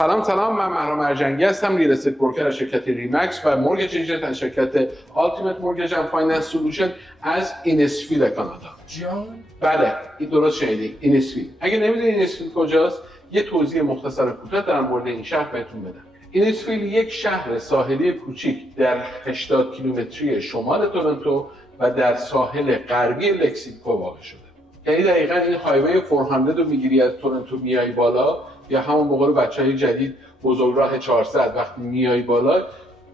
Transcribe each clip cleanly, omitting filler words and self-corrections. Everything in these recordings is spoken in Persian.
سلام من مهران مرجنگی هستم، ریل استیت بروکر از شرکت ریمکس و مورگیج ایجنت از شرکت آلتیمت مورگیج اند فایننس سولوشن از اینسفیل کانادا. بله این درست شنیدید، اینسفیل. اگه نمیدونید اینسفیل کجاست، یه توضیح مختصر کوتاه در مورد این شهر بهتون بدم. اینسفیل یک شهر ساحلی کوچیک در 80 کیلومتری شمال تورنتو و در ساحل غربی لکسیمبورگ واقع شده. یعنی دقیقاً این هایوی 400 رو میگیری از تورنتو میای بالا، یا همون موقع بچهای جدید بزرگراه 400 وقتی میای بالا،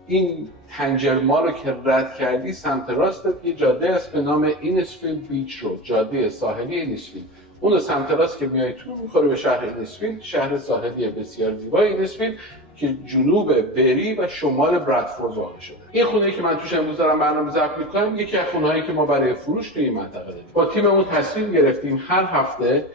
این تنجرما رو که رد کردی سمت راستت یه جاده است به نام اینسفیل بیچ رود، جاده ساحلی اینسفیل. اون سمت راست که میای تو میخوره به شهر اینسفیل، شهر ساحلی بسیار زیبای اینسفیل که جنوب بری و شمال برادفورد واقع شده. این خونه‌ای که من توش امروز دارم برنامه ضبط می‌کنم یکی از خونه‌هایی که ما برای فروش توی این منطقه داریم. با تیممون تصمیم گرفتیم هر هفته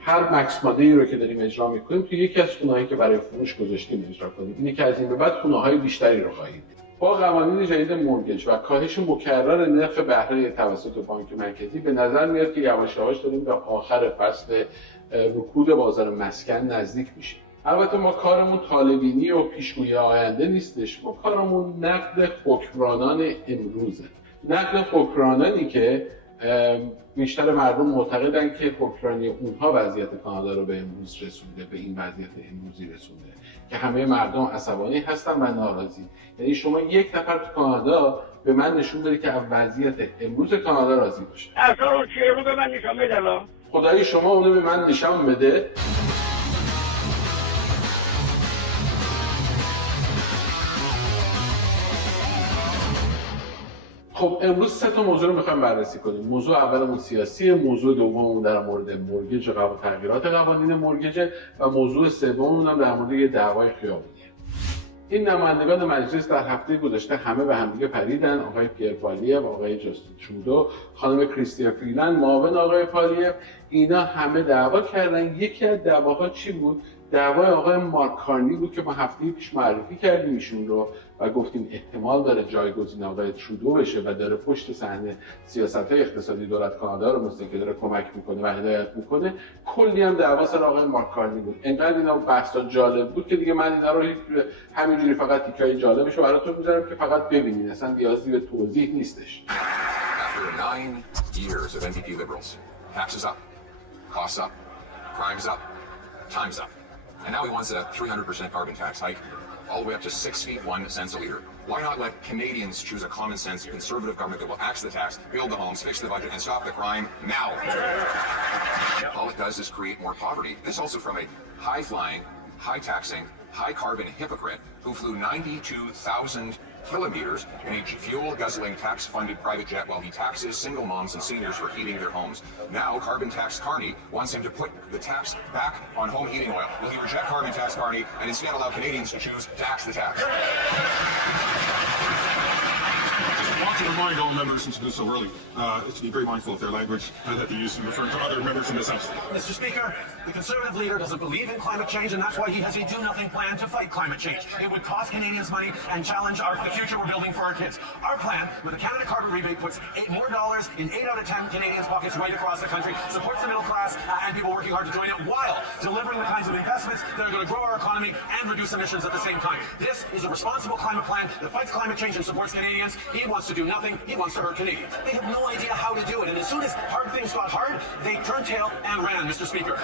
هر مکس ماده‌ای رو که داریم اجرا می‌کنیم توی یکی از خونه‌هایی که برای فروش گذاشتیم اجرا کنیم. اینه که از این به بعد خونه‌های بیشتری رو خواهید دید. با قوانین جدید مورگیج و کاهش مکرر نرخ بهره توسط بانک مرکزی به نظر میاد که یواش یواش داریم به آخر فصل رکود بازار مسکن نزدیک میشیم. البته ما کارمون طالع‌بینی و پیشگویی آینده نیستش، ما کارمون نقد حکمرانان امروزه. نقد حکمرانانی که بیشتر مردم معتقدن که حکمرانی اونها وضعیت کانادا رو به امروز رسونده، به این وضعیت امروزی رسونده که همه مردم عصبانی هستن و ناراضی. یعنی شما یک نفر تو کانادا به من نشون بده که از وضعیت امروز کانادا راضی باشه. اصلا چیه رو به من نشون بده. خدای شما اونو به من نشون بده. خب امروز سه تا موضوع رو میخوایم بررسی کنیم. موضوع اولمون سیاسیه، موضوع دوممون در مورد مورگیج و تغییرات قوانین مورگیج و موضوع سوممون هم در مورد یه دعوای خیابونیه. این نمایندگان مجلس در هفته گذشته همه به همدیگه پریدن، آقای پیر پالیف، آقای جاستین ترودو، خانم کریستیا فریلند، معاون آقای پالیف، اینا همه دعوا کردن. یکی از دعواها چی بود؟ دعوای آقای مارک کارنی بود که ما هفته پیش معرفی کردیم ایشون رو و گفتیم احتمال داره جایگزین آقای ترودو بشه و داره پشت صحنه سیاست‌های اقتصادی دولت کانادا رو مثل که داره کمک میکنه و هدایت میکنه. کلی هم دعوا سر آقای مارک کارنی بود. انقدر اینا بحثا جالب بود که دیگه من اینا رو همینجوری فقط تیکای جالبش رو براتون میذارم که فقط ببینید، اصلا نیازی به توضیح نیستش. After 9 years of NDP Liberals, taxes up, costs up, crimes up, time's up. And now he wants a 300% carbon tax hike, all the way up to 6 feet 1 cents a liter. Why not let Canadians choose a common sense conservative government that will axe the tax, build the homes, fix the budget, and stop the crime now? All it does is create more poverty. This also from a high-flying, high-taxing, high-carbon hypocrite who flew 92,000 kilometers in a fuel-guzzling, tax-funded private jet while he taxes single moms and seniors for heating their homes. Now, carbon tax Carney wants him to put the tax back on home heating oil. Will he reject carbon tax Carney and instead allow Canadians to choose to axe the tax? To remind all members, since it is so early, to be very mindful of their language that they use in referring to other members in this House. Mr. Speaker, the Conservative leader doesn't believe in climate change, and that's why he has a do-nothing plan to fight climate change. It would cost Canadians money and challenge the future we're building for our kids. Our plan, with the Canada Carbon Rebate, puts more dollars in 8 out of 10 Canadians' pockets right across the country, supports the middle class and people working hard to join it, while delivering the kinds of investments that are going to grow our economy and reduce emissions at the same time. This is a responsible climate plan that fights climate change and supports Canadians. He wants to do nothing. He wants to hurt Canadians. They have no idea how to do it, and as soon as hard things got hard, they turned tail and ran, Mr. Speaker.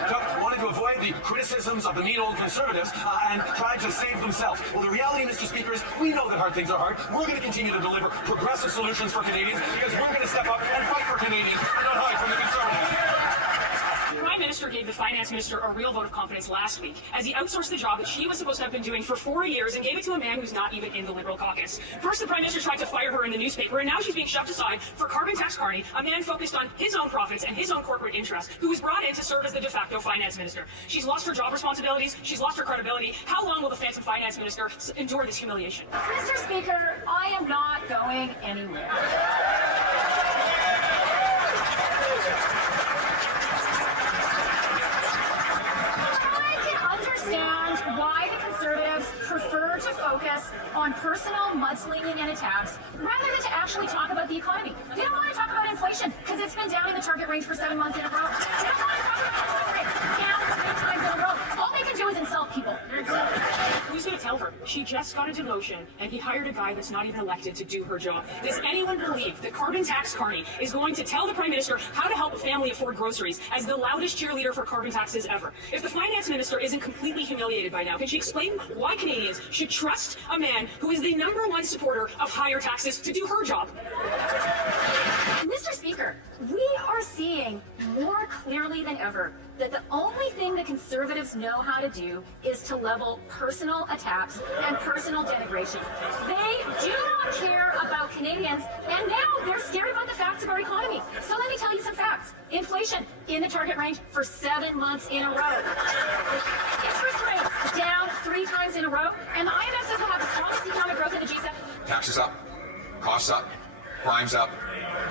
Wanted to avoid the criticisms of the mean old Conservatives and tried to save themselves. Well, the reality, Mr. Speaker, is we know that hard things are hard. We're going to continue to deliver progressive solutions for Canadians because we're going to step up and fight for Canadians and not hide from the Conservatives. The Prime Minister gave the Finance Minister a real vote of confidence last week as he outsourced the job that she was supposed to have been doing for 4 years and gave it to a man who's not even in the Liberal caucus. First, the Prime Minister tried to fire her in the newspaper, and now she's being shoved aside for carbon tax Carney, a man focused on his own profits and his own corporate interests, who was brought in to serve as the de facto Finance Minister. She's lost her job responsibilities, she's lost her credibility. How long will the phantom Finance Minister endure this humiliation? Mr. Speaker, I am not going anywhere. Why the Conservatives prefer to focus on personal mudslinging and attacks rather than to actually talk about the economy. They don't want to talk about inflation because it's been down in the target range for 7 months in a row. They don't want to talk about interest rates down 8 times in a row. All they can do is insult people. She just got a demotion, and he hired a guy that's not even elected to do her job. Does anyone believe that Carbon Tax Carney is going to tell the Prime Minister how to help a family afford groceries as the loudest cheerleader for carbon taxes ever? If the Finance Minister isn't completely humiliated by now, can she explain why Canadians should trust a man who is the #1 supporter of higher taxes to do her job? Mr. Speaker, we are seeing more clearly than ever that the only thing the Conservatives know how to do is to level personal attacks and personal denigration. They do not care about Canadians, and now they're scared about the facts of our economy. So let me tell you some facts. Inflation in the target range for 7 months in a row. Interest rates down 3 times in a row, and the IMF says we'll have the strongest economic growth in the G7. Taxes up, costs up, crimes up,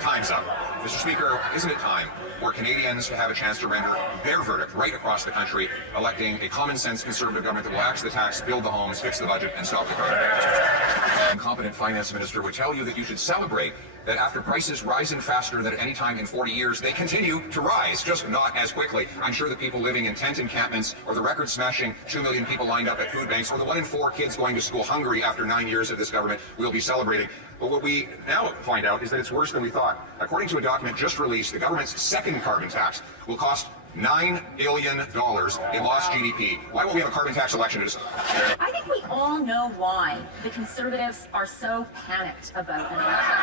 time's up. Mr. Speaker, isn't it time for Canadians to have a chance to render their verdict right across the country, electing a common-sense Conservative government that will axe the tax, build the homes, fix the budget, and stop the crime? An incompetent finance minister would tell you that you should celebrate that after prices rising faster than at any time in 40 years, they continue to rise, just not as quickly. I'm sure the people living in tent encampments, or the record-smashing 2 million people lined up at food banks, or the 1 in 4 kids going to school hungry after 9 years of this government will be celebrating. But what we now find out is that it's worse than we thought. According to a document just released, the government's second carbon tax will cost $9 billion in lost GDP. Why won't we have a carbon tax election to decide? I think we all know why the Conservatives are so panicked about an election.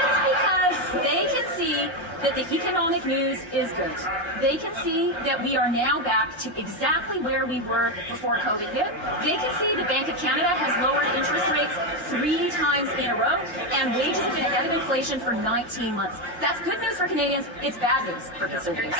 It's because they can see that the economic news is good. They can see that we are now back to exactly where we were before COVID hit. They can see the Bank of Canada has lowered interest rates 3 times in a row, and wages have been ahead of inflation for 19 months. That's good news for Canadians. It's bad news for Conservatives.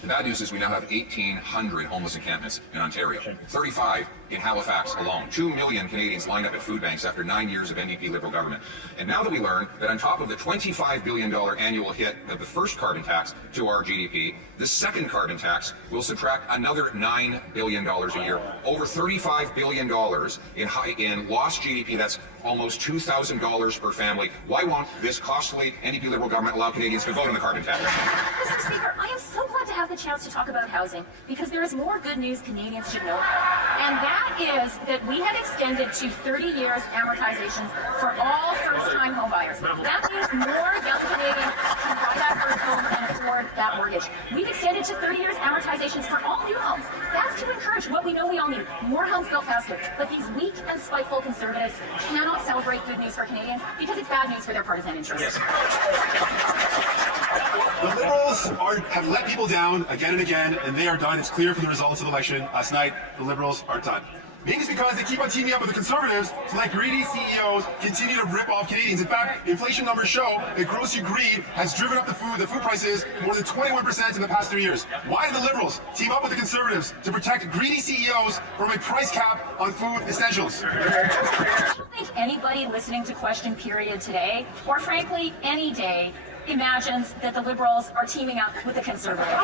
The bad news is we now have 1,800 homeless encampments in Ontario, 35 in Halifax alone. 2 million Canadians lined up at food banks after 9 years of NDP Liberal government. And now that we learn that on top of the $25 billion annual hit of the first carbon tax to our GDP, the second carbon tax will subtract another $9 billion a year. Over $35 billion in lost GDP. That's almost $2,000 per family. Why won't this costly NDP Liberal government allow Canadians to vote on the carbon tax? Mr. Speaker, I am so glad to have the chance to talk about housing because there is more good news Canadians should know. And that is that we have extended to 30 years amortizations for all first-time home buyers. That means more young Canadians can buy that first home and afford that mortgage. We've extended to 30 years amortizations for all new homes. That's to encourage what we know we all need, more homes built faster. But these weak and spiteful Conservatives cannot celebrate good news for Canadians because it's bad news for their partisan interests. The Liberals have let people down again and again, and they are done. It's clear from the results of the election last night. The Liberals are done. Maybe it's because they keep on teaming up with the Conservatives to let greedy CEOs continue to rip off Canadians. In fact, inflation numbers show that grocery greed has driven up the food prices more than 21% in the past 3 years. Why do the Liberals team up with the Conservatives to protect greedy CEOs from a price cap on food essentials? I don't think anybody listening to Question Period today, or frankly any day, imagines that the Liberals are teaming up with the Conservatives.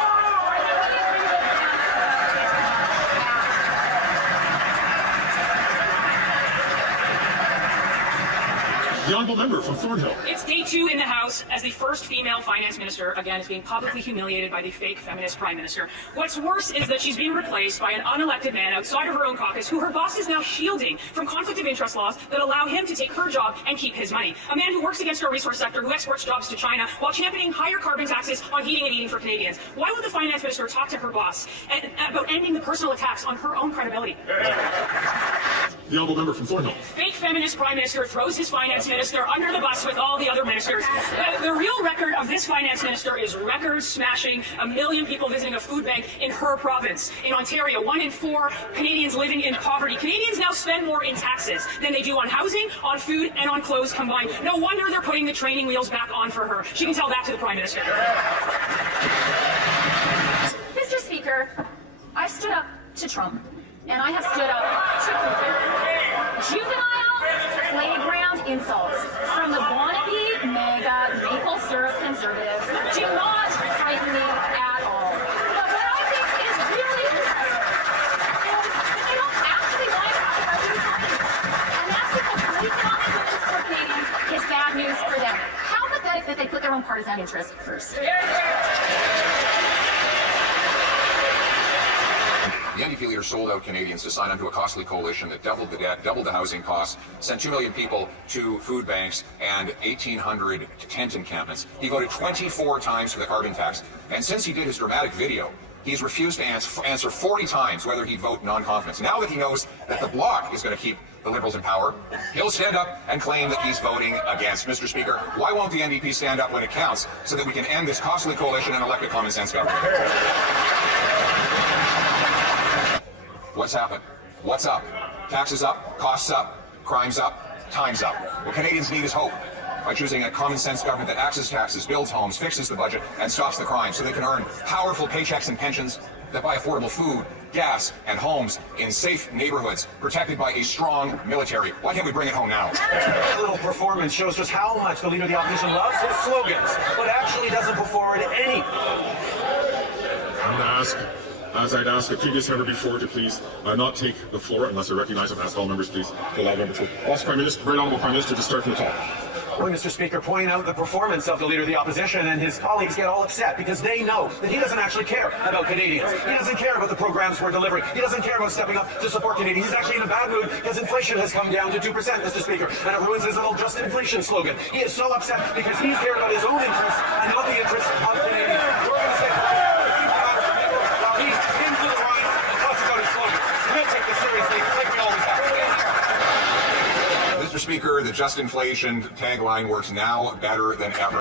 The honourable member from Thornhill. It's day 2 in the House as the first female finance minister, again, is being publicly humiliated by the fake feminist prime minister. What's worse is that she's being replaced by an unelected man outside of her own caucus who her boss is now shielding from conflict of interest laws that allow him to take her job and keep his money. A man who works against our resource sector, who exports jobs to China while championing higher carbon taxes on heating and eating for Canadians. Why would the finance minister talk to her boss about ending the personal attacks on her own credibility? The honourable member from Thornhill. Fake feminist prime minister throws his finance minister under the bus with all the other ministers. The real record of this finance minister is record smashing 1 million people visiting a food bank in her province. In Ontario, 1 in 4 Canadians living in poverty. Canadians now spend more in taxes than they do on housing, on food, and on clothes combined. No wonder they're putting the training wheels back on for her. She can tell that to the prime minister. Mr. Speaker, I stood up to Trump, and I have stood up to Putin. Juvenile, playground insults from the wannabe, mega, maple syrup Conservatives do not frighten me at all. But what I think is really impressive is that they don't actually want to talk about the economy. And that's because good economic news for Canadians is bad news for them. How pathetic that they put their own partisan interest first. The The NDP leader sold out Canadians to sign onto a costly coalition that doubled the debt, doubled the housing costs, sent 2 million people to food banks and 1,800 tent encampments. He voted 24 times for the carbon tax. And since he did his dramatic video, he's refused to answer 40 times whether he'd vote non-confidence. Now that he knows that the Bloc is going to keep the Liberals in power, he'll stand up and claim that he's voting against. Mr. Speaker, why won't the NDP stand up when it counts so that we can end this costly coalition and elect a common sense government? What's happened? What's up? Taxes up, costs up, crimes up, time's up. What Canadians need is hope. By choosing a common sense government that axes taxes, builds homes, fixes the budget, and stops the crime so they can earn powerful paychecks and pensions that buy affordable food, gas, and homes in safe neighborhoods, protected by a strong military. Why can't we bring it home now? That little performance shows just how much the leader of the opposition loves his slogans, but actually doesn't put forward any. I'm going to ask, as I'd asked the previous member before, to please not take the floor unless I recognize him. Ask all members, please, to allow member to ask Prime Minister, very honourable Prime Minister, to start from the top. Well, Mr. Speaker, point out the performance of the leader of the opposition, and his colleagues get all upset because they know that he doesn't actually care about Canadians. He doesn't care about the programs we're delivering. He doesn't care about stepping up to support Canadians. He's actually in a bad mood because inflation has come down to 2%, Mr. Speaker, and it ruins his little just inflation slogan. He is so upset because he's cared about his own interests and not the interests of Canadians. We're going to stay focused while he's into the lines and talks about his slogans. We'll take this seriously like we always have. Mr. Speaker, the just inflation tagline works now better than ever.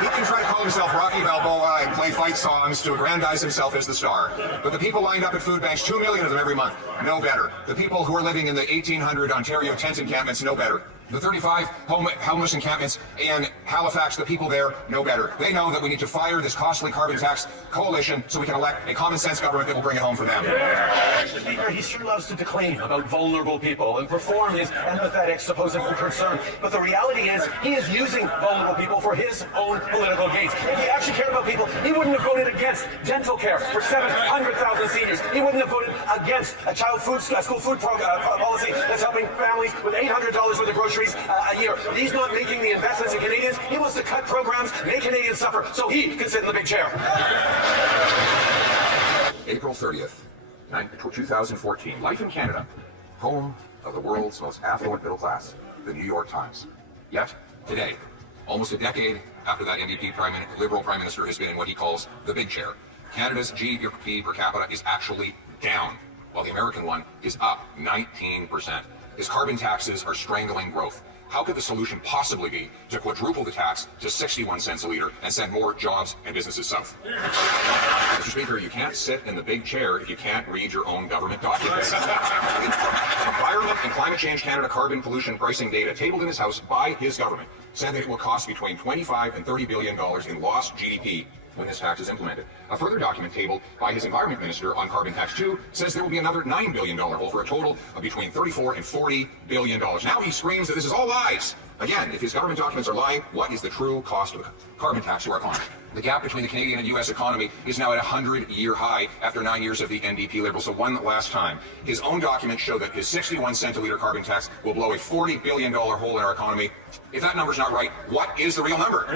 He can try to call himself Rocky Balboa and play fight songs to aggrandize himself as the star. But the people lined up at food banks, 2 million of them every month, know better. The people who are living in the 1,800 Ontario tent encampments know better. The 35 homeless encampments in Halifax, the people there know better. They know that we need to fire this costly carbon tax coalition so we can elect a common sense government that will bring it home for them. Mr. Speaker, he sure loves to declaim about vulnerable people and perform his empathetic supposed concern. But the reality is, he is using vulnerable people for his own political gains. If he actually cared about people, he wouldn't have voted against dental care for 700,000 seniors. He wouldn't have voted against a school food policy that's helping families with $800 worth of groceries a year. He's not making the investments in Canadians. He wants to cut programs, make Canadians suffer, so he can sit in the big chair. April 30th, 2014. Life in Canada, home of the world's most affluent middle class, the New York Times. Yet, today, almost a decade after that NDP Liberal Prime Minister has been in what he calls the big chair, Canada's GDP per capita is actually down, while the American one is up 19%. His carbon taxes are strangling growth. How could the solution possibly be to quadruple the tax to 61 cents a litre and send more jobs and businesses south? Mr. Speaker, you can't sit in the big chair if you can't read your own government documents. Environment and Climate Change Canada carbon pollution pricing data tabled in his House by his government said that it will cost between $25 and $30 billion in lost GDP when this tax is implemented. A further document tabled by his Environment Minister on Carbon Tax 2 says there will be another $9 billion hole for a total of between $34 and $40 billion. Now he screams that this is all lies. Again, if his government documents are lying, what is the true cost of the carbon tax to our economy? The gap between the Canadian and U.S. economy is now at a 100-year high after 9 years of the NDP Liberals. So one last time, his own documents show that his 61 cent a litre carbon tax will blow a $40 billion hole in our economy. If that number's not right, what is the real number?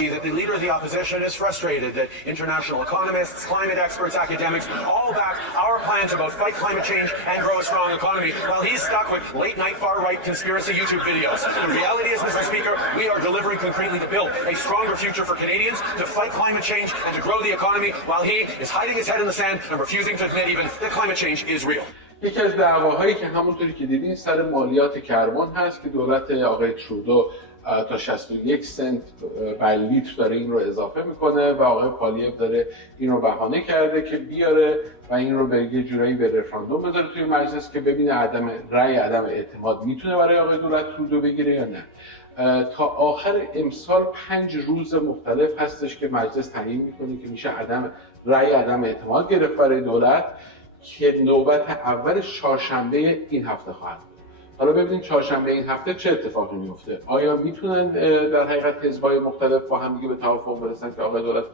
That the leader of the opposition is frustrated that international economists, climate experts, academics all back our plan to both fight climate change and grow a strong economy, while he's stuck with late-night far-right conspiracy YouTube videos. The reality is, Mr. Speaker, we are delivering concretely to build a stronger future for Canadians, to fight climate change and to grow the economy, while he is hiding his head in the sand and refusing to admit even that climate change is real. یکی از دعواهایی که همونطوری که دیدین سر مالیات کربن هست که دولت آقای ترودو تا 61 سنت بر لیتر داره این رو اضافه میکنه و آقای پالیف داره این رو بهانه کرده که بیاره و این رو به یه جورایی به رفراندوم بذاره توی مجلس که ببینه عدم اعتماد میتونه برای آقای دولت ترودو بگیره یا نه. تا آخر امسال 5 روز مختلف هستش که مجلس تعیین میکنه که میشه عدم اعتماد گرفت برای دولت که نوبت اول چهارشنبه این هفته خواهد بود. حالا ببینید چهارشنبه این هفته چه اتفاقی میفته. آیا میتونن در حقیقت حزب‌های مختلف با هم دیگه به توافق برسن که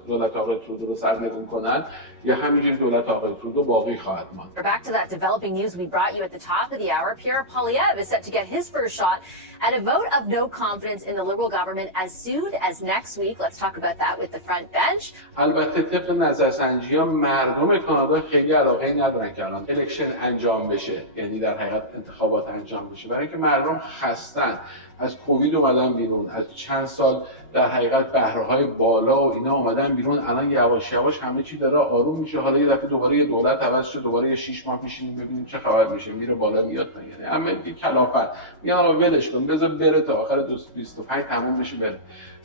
دولت آقای ترودو رو سرنگون کنن، یا همینجوری دولت آقای ترودو باقی خواهد ماند؟ Back to that developing news we brought you at the top of the hour. Pierre Poilievre is set to get his first shot at a vote of no confidence in the Liberal government as soon as next week. Let's talk about that with the front bench. البته طبق نظرسنجی‌ها مردم کانادا خیلی علاقه‌ای ندارن که الان الکشن انجام بشه، یعنی در حقیقت انتخابات انجام بشه، برای اینکه مردم خستن از کووید اومدن بیرون، از چند سال در حقیقت بهره‌های بالا و اینا اومدن بیرون. الان یواش یواش همه چی داره آروم میشه. حالا یه دفعه دوباره یه دولت عوض شه، دوباره یه 6 ماه میشینیم ببینیم چه خبر میشه، میره بالا میاد. یعنی همه دیگه کلافت میگن آقا ولش کن، بذار بره تا آخر 2025 تموم بشه بره.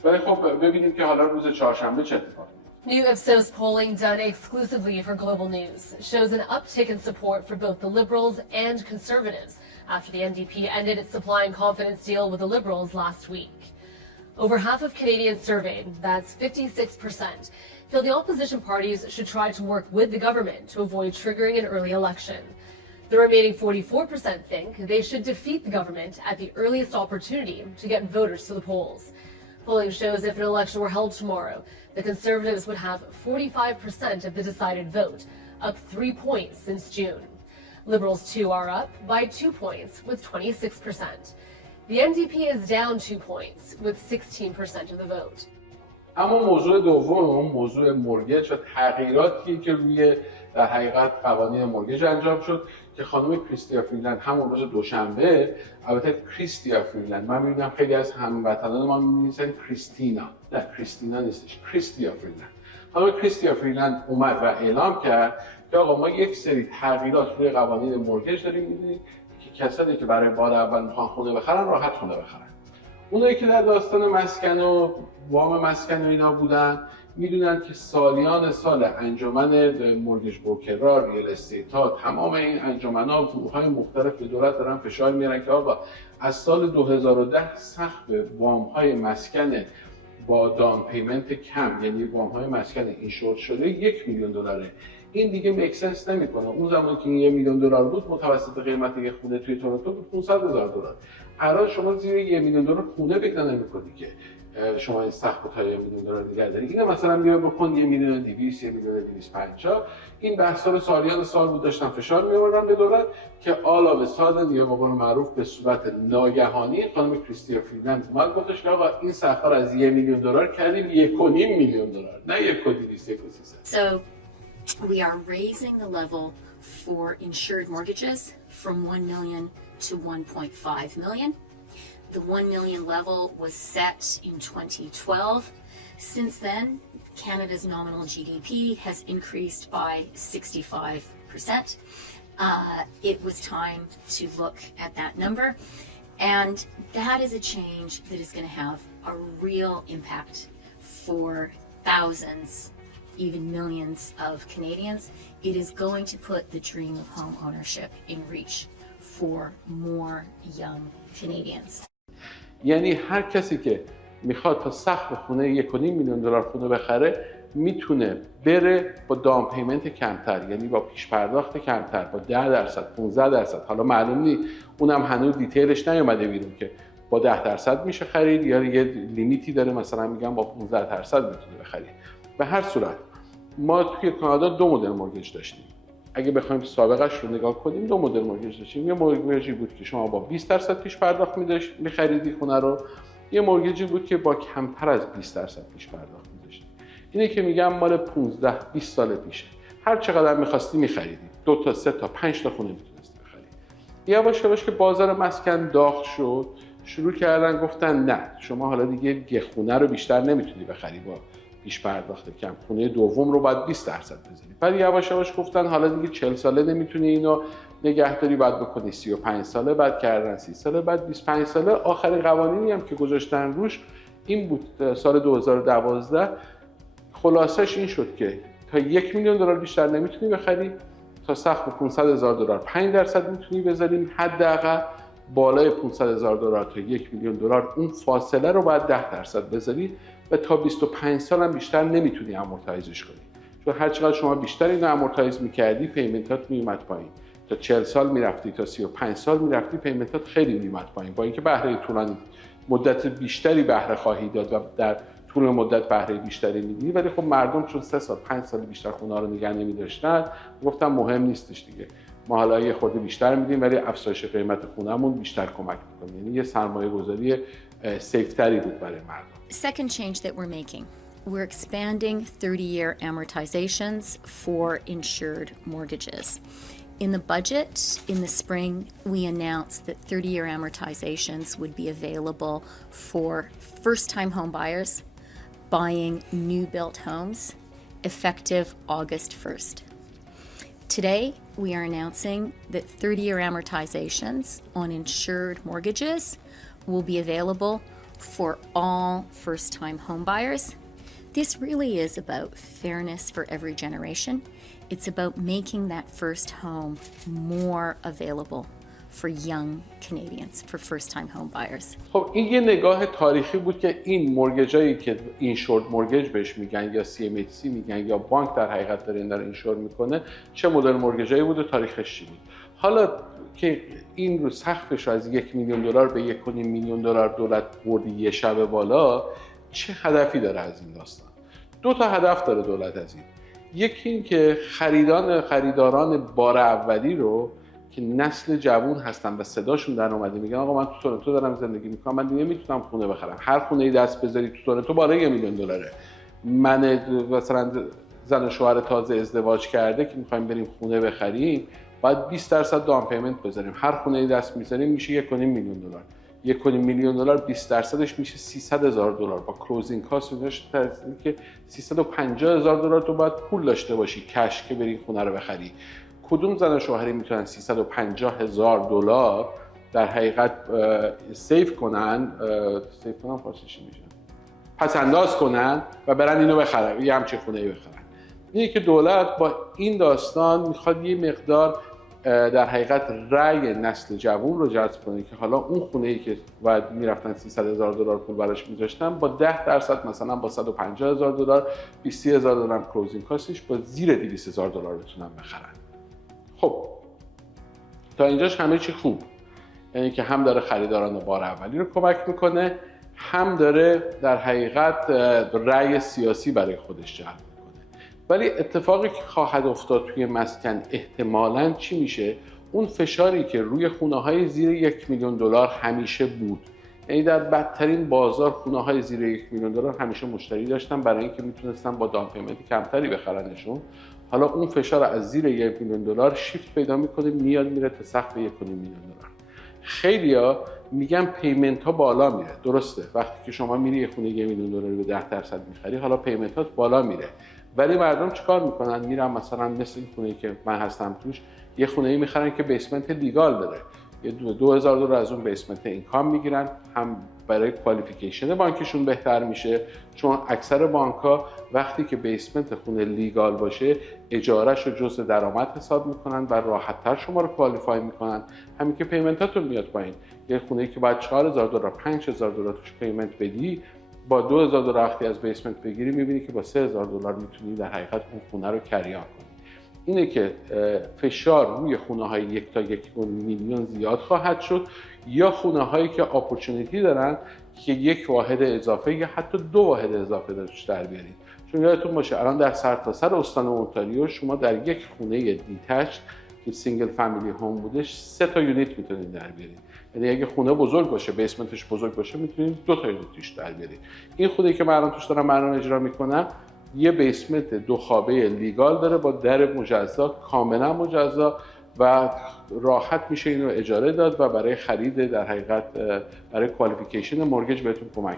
ولی خب ببینیم که حالا روز چهارشنبه چه اتفاقی میفته. New Ipsos polling done exclusively for Global News shows an uptick in support for both the Liberals and Conservatives after the NDP ended its supply and confidence deal with the Liberals last week. Over half of Canadians surveyed, that's 56%, feel the opposition parties should try to work with the government to avoid triggering an early election. The remaining 44% think they should defeat the government at the earliest opportunity to get voters to the polls. Polling shows if an election were held tomorrow, the Conservatives would have 45% of the decided vote, up 3 points since June. Liberals too are up by 2 points with 26%. The NDP is down 2 points with 16% of the vote. اما موضوع دوم، موضوع مورگج و تغییراتی که روی در حقیقت قوانین مورگج انجام شد که خانم کریستیا فریلند همون روز دوشنبه، البته کریستیا فریلند، من می‌بینم خیلی از هموطنان ما می‌نویسن کریستینا، نه کریستینا نیستش، کریستیا فریلند. خانم کریستیا فریلند اومد و اعلام کرد که آقا ما یک سری تغییرات روی قوانین مورگج داریم می‌بینیم که کسانی که برای بار اول میخوان خونه بخرن راحت خونه بخرن. اونایی که در داستان مسکن و وام مسکن و اینا بودن میدونن که سالیان سال انجمن مورگج بروکرها، ریل استیت ها، تمام این انجمن‌ها و گروه‌های مختلف به دولت دارن فشار میارن که آقا از سال 2010 سقف وام‌های مسکن با دان پیمنت کم، یعنی وام‌های مسکن اینشورد شده $1,000,000. این دیگه میکسنس نمیکنه. اون زمانی که این $1,000,000 بود، متوسط قیمت یک خونه توی تورنتو بود $500,000. الان شما زیر $1,000,000 خونه پیدا نمی‌کنی که شما این سقف تا $1,000,000 نگه داری. اینو مثلا بیا بکن $1,200,000 $1,250,000. این بحثا رو سالیان سال بود داشتن فشار می‌آوردن به دولت که آلا به سادن یا به قول معروف به صورت ناگهانی خانم کریستیا فریلند اومد گفتش که آقا این سقف رو از $1,000,000 کردیم $1,500,000، نه $1,200,000. So we are raising the level for insured mortgages from 1 million to 1.5 million. The 1 million level was set in 2012. Since then, Canada's nominal GDP has increased by 65%. It was time to look at that number, and that is a change that is going to have a real impact for thousands, even millions of Canadians. It is going to put the dream of home ownership in reach for more young Canadians. یعنی هر کسی که میخواد تا سقف خونه $1,500,000 خونه بخره میتونه بره با دام پیمنت کمتر، یعنی با پیش پرداخت کمتر، با 10%، 15%. حالا معلوم نیست، اونم هنوز دیتیلش نیومده بیرون که با 10% میشه خرید یا یه لیمیتی داره، مثلا میگم با 15% میتونه بخرید. به هر صورت ما توی کانادا 2 مدل مورگج داشتیم. اگه بخوایم سابقش رو نگاه کنیم 2 مدل مورگج داشتیم. یه مورگجی بود که شما با 20% پیش پرداخت می‌خریدی خونه رو، یه مورگجی بود که با کمتر از 20% پیش پرداخت می‌داشتی. اینه که میگم مال 15-20 سال پیشه. هر چقدر می‌خواستی می‌خریدی. 2 تا 3 تا 5 تا خونه می‌تونستی بخری. یواش یواش که بازار مسکن داغ شد، شروع کردن گفتن نه، شما حالا دیگه یه خونه رو بیشتر نمیتونی بخری با پیش پرداخت کم. خونه دوم رو باید 20% بزنی. بعد یواش یواش گفتن حالا دیگه 40 ساله نمیتونی اینو نگهداری، باید بکنی 35 ساله، بعد کردن 30 ساله، بعد 25 ساله. آخرین قوانینی هم که گذاشتن روش این بود سال 2012. خلاصش این شد که تا $1,000,000 بیشتر نمیتونی بخری، تا سقف $500,000 5% میتونی بذاریم حداقل، بالای $500,000 تا $1,000,000 اون فاصله رو باید 10% بذاری و تا 25 سال هم بیشتر نمیتونی امورتایزش کنی، چون هر چقدر شما بیشتر اینو امورتایز میکردی پیمنتات میومد پایین. تا 40 سال میرفتی تا 35 سال میرفتی پیمنتات خیلی میومد پایین، با اینکه بهره طولانی مدت بیشتری بهره خواهی داد و در طول مدت بهره بیشتری میدی، ولی خب مردم چون 3 سال 5 سال بیشتر خونه رو نگه نمی‌داشتن گفتم مهم نیستش دیگه، ما حالا یه خورده بیشتر میدیم ولی افزایش قیمت خونه‌مون بیشتر کمک می‌کنه. یعنی یه سرمایه‌گذاری سیف‌تری بود برای مردم. Second change that we're making. We're expanding 30-year amortizations for insured mortgages. In the budget in the spring, we announced that 30-year amortizations would be available for first-time home buyers buying new-built homes effective August 1st. Today, we are announcing that 30-year amortizations on insured mortgages will be available for all first-time home buyers. This really is about fairness for every generation. It's about making that first home more available for young Canadians, for first-time home buyers. خب این یه نگاه تاریخی بود که این مورگجایی که اینشورد مورگج بهش میگن یا CMHC میگن یا بانک در حقیقت داره این داره اینشور میکنه، چه مدل مورگجایی بود و تاریخش چی بود. حالا که این رو سقفش رو از $1 میلیون به $1.5 میلیون دولت بردی یه شب بالا، چه هدفی داره از این داستان؟ 2 تا هدف داره دولت از این. یکی این که خریداران بار اولی رو که نسل جوان هستن و صداشون در اومده میگن آقا من تو تورنتو دارم زندگی میکنم، من دیگه میتونم خونه بخرم، هر خونه‌ای دست بذاری تو تورنتو بالای $1 میلیون. من مثلا زن و شوهر تازه ازدواج کرده که میخوایم بریم خونه بخریم، باید 20% داون پیمنت بذاریم، هر خونه‌ای دست میذاریم میشه $1.5 میلیون. $1.5 میلیون 20%ش میشه $300,000 با کلوزینگ کاست میشه که $350,000 تو باید پول داشته باشی کش که بری خونه رو بخری. کدوم زن و شوهری میتونن $350,000 در حقیقت سیف کنن فارسیش میشه پس انداز کنن و برن اینو بخرن، یه همچین خونه‌ای بخرن. اینه که دولت با این داستان میخواد یه مقدار در حقیقت رأی نسل جوان رو جذب کنه که حالا اون خونه‌ای که باید میرفتن $300,000 پول براش میذاشتن با 10% مثلا با $150,000 $20,000 هم کلوزینگ کاستش با زیر $200,000 بتونن بخرن. خب تا اینجاش همه چی خوب، یعنی که هم داره خریداران بار اولی رو کمک میکنه، هم داره در حقیقت رأی سیاسی برای خودش جلب میکنه. ولی اتفاقی که خواهد افتاد توی مسکن احتمالاً چی میشه؟ اون فشاری که روی خونه‌های زیر $1 میلیون همیشه بود، یعنی در بدترین بازار خونه‌های زیر $1 میلیون همیشه مشتری داشتن برای اینکه میتونستن با داون پیمنت کمتری بخرنشون. حالا اون فشار از زیر $1 میلیون شیفت پیدا میکنه میاد میره تا سقف $1.5 میلیون. خیلیا میگن پیمنت ها بالا میره، درسته، وقتی که شما میری یه خونه $1 میلیون به 10% میخری حالا پیمنت ها بالا میره، ولی مردم چیکار میکنن؟ میرن مثلا مثل این خونه‌ای که من هستم توش یه خونه‌ای میخرن که بیسمنت لیگال داره، یه $2,000 از اون بیسمنت اینکام میگیرن، هم برای کوالیفیکیشن بانکشون بهتر میشه، چون اکثر بانک‌ها وقتی که بیسمنت خونه لیگال باشه اجارهش رو جزء درآمد حساب میکنن و راحت‌تر شما رو کوالیفای میکنن، همین که پیمنتاتون میاد پایین. یه خونه‌ای که باید $4,000 $5,000 توش پیمنت بدی با $2,000 وقتی از بیسمنت بگیری میبینی که با $3,000 میتونی در حقیقت اون خونه رو کریان کنی. اینه که فشار روی خونه‌های 1 تا 1.5 میلیون زیاد خواهد شد، یا خونه‌هایی که اپورتونیتی دارن که 1 واحد اضافه یا حتی 2 واحد اضافه درش در بیارید. چون یادتون باشه الان در سرتاسر استان اونتاریو شما در یک خونه دیتچ که سینگل فامیلی هوم بودش 3 تا یونیت میتونید در بیارید. یعنی اگه خونه بزرگ باشه، بیسمنتش بزرگ باشه، میتونید 2 تا یونیتش در بیارید. این خونه‌ای که من الان توش دارم برنامه اجرا میکنم یه بیسمنت 2 خوابه لیگال داره با در مجزا، کاملا مجزا و راحت میشه اینو اجاره داد و برای خرید در حقیقت برای کوالیفیکیشن مورگج بهتون کمک میکنه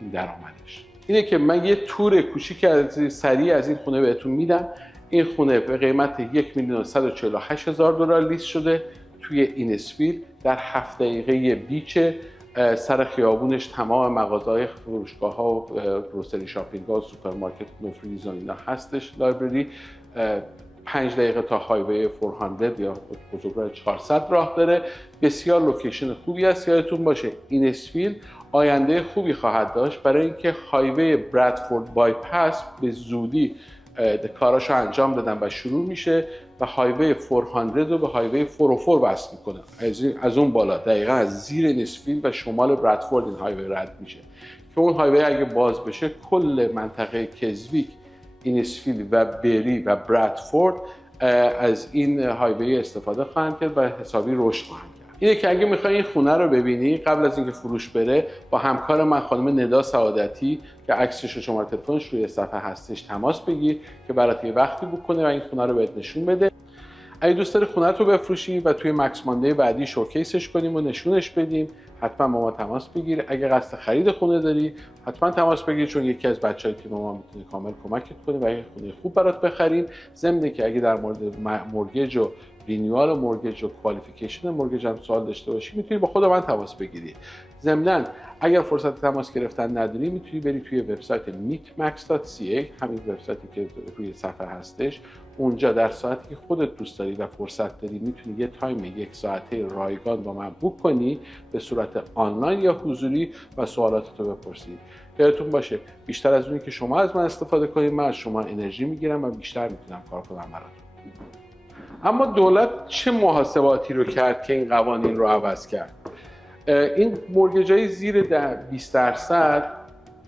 این درآمدش. اینه که من یه تور کوچیک از سریع از این خونه بهتون میدم. این خونه به قیمت $1,148,000 لیست شده توی اینسفیل در 7 دقیقه بیچ، سر خیابونش تمام مغازه‌های فروشگاه‌ها و گروسری شاپینگ‌ها و سوپرمارکت نوفریز و اینا هستش. لایبرری 5 دقیقه تا هایوی 400 یا بزرگراه 400 راه داره. بسیار لوکیشن خوبی است. یادتون باشه اینسفیل آینده خوبی خواهد داشت برای اینکه هایوی برادفورد بایپاس به زودی کاراشو انجام دادن و شروع میشه و هایوی 400 رو به هایوی 404 وصل میکنه. از اون بالا دقیقا از زیر اینیسفیلد و شمال برادفورد این هایوی رد میشه که اون هایوی اگه باز بشه کل منطقه کزویک، اینیسفیلد و بری و برادفورد از این هایوی استفاده خواهند کرد و حسابی رشد خواهند کرد. اینه که اگه میخوای این خونه رو ببینی قبل از اینکه فروش بره با همکار من خانم ندا سعادتی که عکسش و شماره تلفنش روی صفحه هستش تماس بگیر که برات یه وقتی بوک کنه و این خونه رو بهت نشون بده. اگه دوست داری خونه رو بفروشی و توی مکس ماندی بعدی شوکیسش کنیم و نشونش بدیم، حتما با ما تماس بگیر. اگه قصد خرید خونه داری حتما تماس بگیر، چون یکی از بچهای تیم ما میتونه کامل کمکت کنه و یه خونه خوب برات بخریم. ضمن که اگه در مورد مورگیج و رینیوال مورگیج و کوالیفیکیشن مورگیج هم سوال داشته باشی میتونی با خود من تماس بگیری. ضمن اگر فرصت تماس گرفتن نداری میتونی بری توی وبسایت meetmax.ca، همین وبسایتی که روی صفحه هستش. اونجا در ساعتی که خودت دوست داری و فرصت داری میتونی یه تایم 1 ساعته رایگان با من بوک کنی به صورت آنلاین یا حضوری و سوالاتتو بپرسی. یادتون باشه بیشتر از اونی که شما از من استفاده کنید من از شما انرژی میگیرم و بیشتر میتونم کار کنم براتون. اما دولت چه محاسباتی رو کرد که این قوانین رو عوض کرد؟ این مورگیج‌های زیر 20%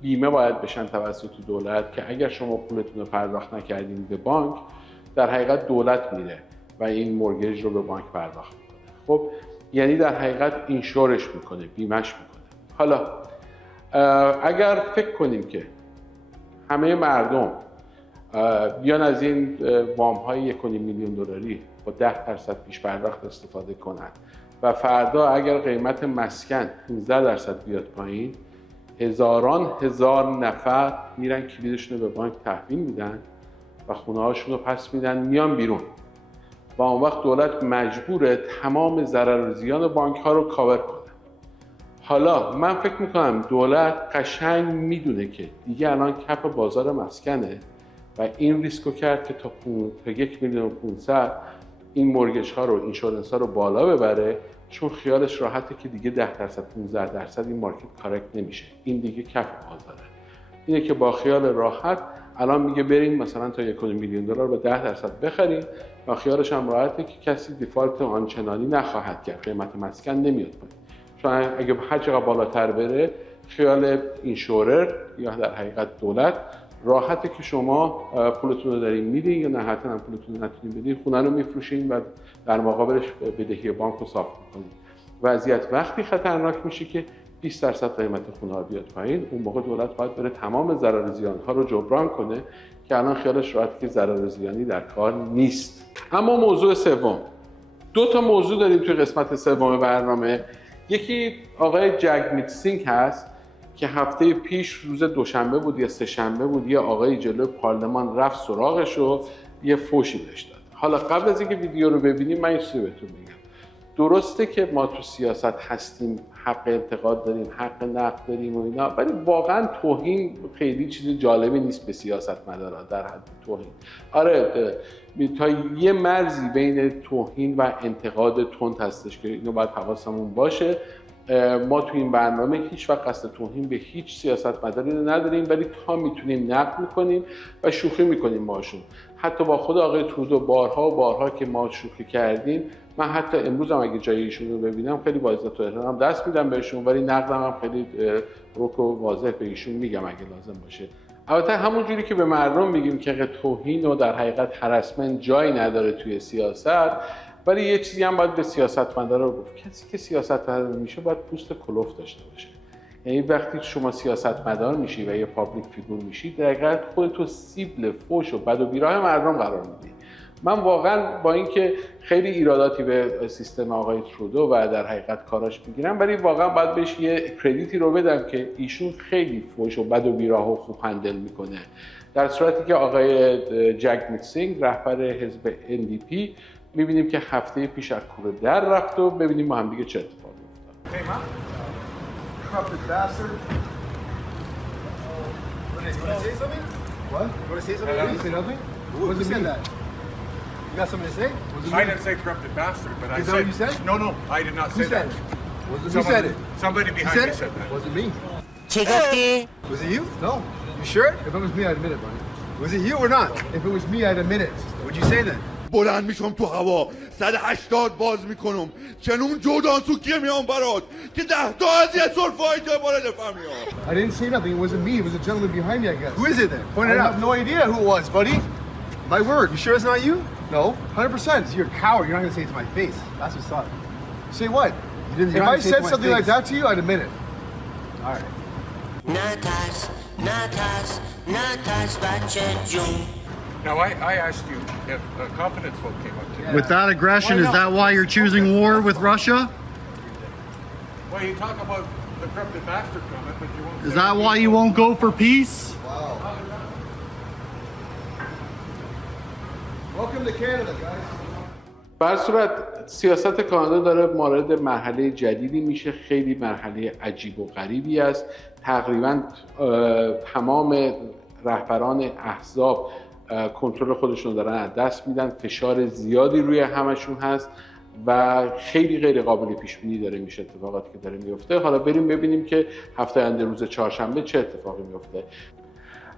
بیمه باید بشن توسط دولت که اگر شما پولتون رو پرداخت نکردین به بانک در حقیقت دولت میره و این مورگیج رو به بانک پرداخت میکنه. خب یعنی در حقیقت اینشورش میکنه، بیمهش میکنه. حالا اگر فکر کنیم که همه مردم بیان از این وام‌های 1.5 میلیون دلاری با 10% پیش پرداخت استفاده کنند و فردا اگر قیمت مسکن 15% بیاد پایین، هزاران هزار نفر میرن کلیدشون رو به بانک تحویل میدن و خونه هاشون رو پس میدن میان بیرون و اون وقت دولت مجبوره تمام ضرر و زیان بانک ها رو کاور کنه. حالا من فکر میکنم دولت قشنگ میدونه که دیگه الان کف بازار مسکنه و این ریسکو کرد که تا 1.5 میلیون این مورگیج ها رو، اینشورنس ها رو بالا ببره، چون خیالش راحته که دیگه 10% 15% این مارکت کارکت نمیشه. این دیگه کف بازاره. اینه که با خیال راحت الان میگه برین مثلا تا 1.5 میلیون دلار با 10% بخرین و خیالش هم راحته که کسی دیفالت آنچنانی نخواهد کرد. قیمت مسکن نمیاد پایین. چون اگه هر چقدر بالاتر بره خیال اینشورر یا در حقیقت دولت راحته که شما پولتون رو دارین میدین یا نه حتما پولتون رو نتونین بدین، خونه رو میفروشین و در مقابلش بدهی بانک رو صاف میکنین. وضعیت وقتی خطرناک میشه که 20% قیمت خونه ها بیاد پایین، اون موقع دولت باید بره تمام ضرر و زیان ها رو جبران کنه که الان خیالش راحته که ضرر و زیانی در کار نیست. اما موضوع سوم، 2 موضوع داریم توی قسمت سوم برنامه. یکی آقای جگمیت سینگ هست که هفته پیش روز دوشنبه بود یا سه‌شنبه بود یه آقای جلوی پارلمان رفت سراغش و یه فوشی بهش داد. حالا قبل از اینکه ویدیو رو ببینیم من یه چیزی بهتون میگم. درسته که ما تو سیاست هستیم، حق انتقاد داریم، حق نقد داریم و اینا، ولی واقعا توهین خیلی چیز جالبی نیست به سیاستمدارا در حد توهین. آره تا یه مرزی بین توهین و انتقاد تند هستش که اینو باید حواسمون باشه. ما تو این برنامه هیچ وقت قصد توهین به هیچ سیاستمداری نداریم، ولی تا میتونیم نقد میکنیم و شوخی میکنیم باشون. حتی با خود آقای ترودو بارها و بارها که ما شوخی کردیم، من حتی امروز هم اگه جای ایشون رو ببینم خیلی با عزت و احترام دست میدم بهشون، ولی نقدم هم خیلی رک و واضح به ایشون میگم اگه لازم باشه. البته همون جوری که به مردم میگیم که توهین و در حقیقت هراسمنت جایی نداره توی سیاست، ولی یه چیزی هم باید به سیاستمدارا گفت. کسی که سیاستمدار میشه باید پوست کلفت داشته باشه. یعنی وقتی شما سیاستمدار میشی و یه پابلیک فیگور میشی، در حقیقت خودتو سیبل فوش و بد و بیراه مردم قرار میدی. من واقعا با اینکه خیلی ایراداتی به سیستم آقای ترودو و در حقیقت کاراش میگیرم، ولی واقعا باید بهش یه کردیتی رو بدم که ایشون خیلی فوش و بد و بیراه و خوب هندل میکنه. در صورتی که آقای جگمیت سینگ رهبر حزب NDP میبینیم که هفته پیش از کوره در رفت و ببینیم ما هم دیگه چه اتفاقی افتاد. You got something to say? I didn't say corrupted bastard, but I said... Is that what you said? No, I did not say that. Who said it? Somebody behind me said that. Was it me? Was it you? No. You sure? If it was me, I'd admit it, buddy. Was it you or not? If it was me, I'd admit it. What'd you say then? بلند میشم تو هوا 180 باز میکنم چنون جودان سوکیه میام برات که 10 تا از یه سرفایی که بارد فهمی I didn't say nothing. It wasn't me. It was a gentleman behind me, I guess. Who is it then? Point it I out. have no idea who it was, buddy. My word. You sure it's not you? No, 100%. You're a coward. You're not gonna say it to my face. That's what's up. Say what? If I said something like that to you, I'd admit it. All right. Now, I asked you if confidence vote came up today. With that aggression, is that why you're choosing war with Russia? Well, you talk about the corrupted bastard comment, but you won't. Is that why you won't go for peace? Wow. Welcome to Canada, guys. به هر صورت سیاست کانادا داره وارد مرحله جدیدی میشه، خیلی مرحله عجیب و غریبی است. تقریبا تمام رهبران احزاب کنترل خودشون دارن از دست میدن، فشار زیادی روی همشون هست و خیلی غیر قابل پیش بینی داره میشه اتفاقاتی که داره میفته. حالا بریم ببینیم که هفته آینده روز چهارشنبه چه اتفاقی میفته.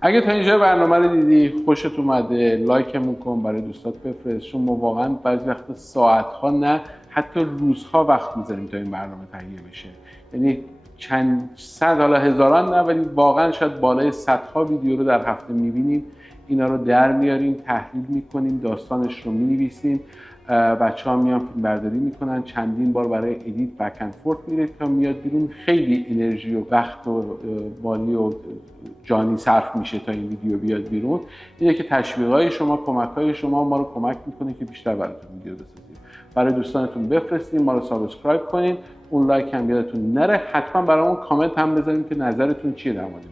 اگه تا اینجا برنامه رو دیدی خوشت اومده لایکمون کن، برای دوستات بفرست، چون ما واقعا بعضی وقت ساعت‌ها نه حتی روزها وقت می‌ذاریم تا این برنامه تهیه بشه. یعنی چند صد حالا هزاران نه ولی واقعا شاید بالای صدها ویدیو رو در هفته می‌بینیم. اینا رو در میاریم، تحلیل می‌کنیم، داستانش رو می‌نویسیم. بچه‌ها میان فیلم برداری میکنن، چندین بار برای ادیت بک اند فورت میره تا میاد بیرون. خیلی انرژی و وقت و مالی و جانی صرف میشه تا این ویدیو بیاد بیرون. اینه که تشویق‌های شما، کمک‌های شما ما رو کمک میکنه که بیشتر براتون ویدیو بسازیم. برای دوستانتون بفرستین، ما رو سابسکرایب کنین، اون لایک هم یادتون نره، حتما برامون کامنت هم بذارین که نظرتون چیه در مورد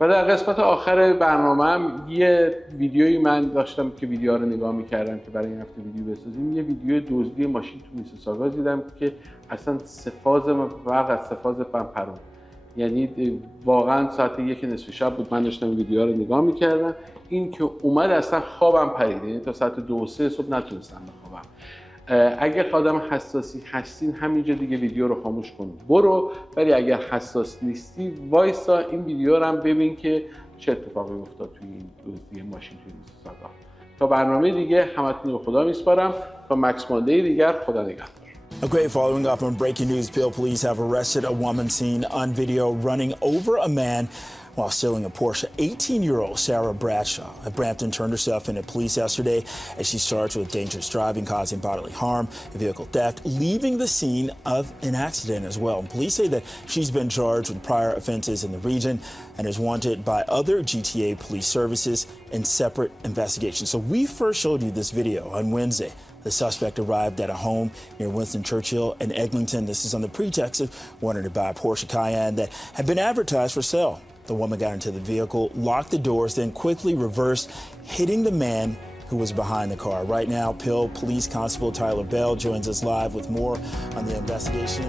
و در قسمت آخر برنامه‌ام یه ویدیویی من داشتم که ویدیوها رو نگاه می‌کردم که برای این هفته ویدیو بسازیم. یه ویدیو دزدی ماشین تو میسیساگا دیدم که اصلا فقط سفاز پرون. یعنی واقعا ساعت 1:30 شب بود من داشتم ویدیوها رو نگاه می‌کردم. این که اومد اصلا خوابم پرید، یعنی تا ساعت 2-3 صبح نتونستم بخوابم. اگر آدم حساسی هستین همینجا دیگه ویدیو رو خاموش کن برو، ولی اگر حساس نیستی وایسا این ویدیو رو هم ببین که چه اتفاقی افتاد توی این دزدی ماشین توی میسیساگا. تا برنامه دیگه همتون رو به خدا میسپارم، تا مکس مانده دیگر خدا نگهدار. Okay, following up on breaking news, Peel police have arrested a woman seen on video running over a man while stealing a Porsche. 18-year-old Sarah Bradshaw at Brampton turned herself in at police yesterday as she's charged with dangerous driving, causing bodily harm, vehicle theft, leaving the scene of an accident as well. And police say that she's been charged with prior offenses in the region and is wanted by other GTA police services in separate investigations. So we first showed you this video on Wednesday. The suspect arrived at a home near Winston Churchill in Eglinton. This is on the pretext of wanting to buy a Porsche Cayenne that had been advertised for sale. The woman got into the vehicle, locked the doors, then quickly reversed, hitting the man who was behind the car. Right now, Peel Police Constable Tyler Bell joins us live with more on the investigation.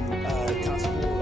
Constable.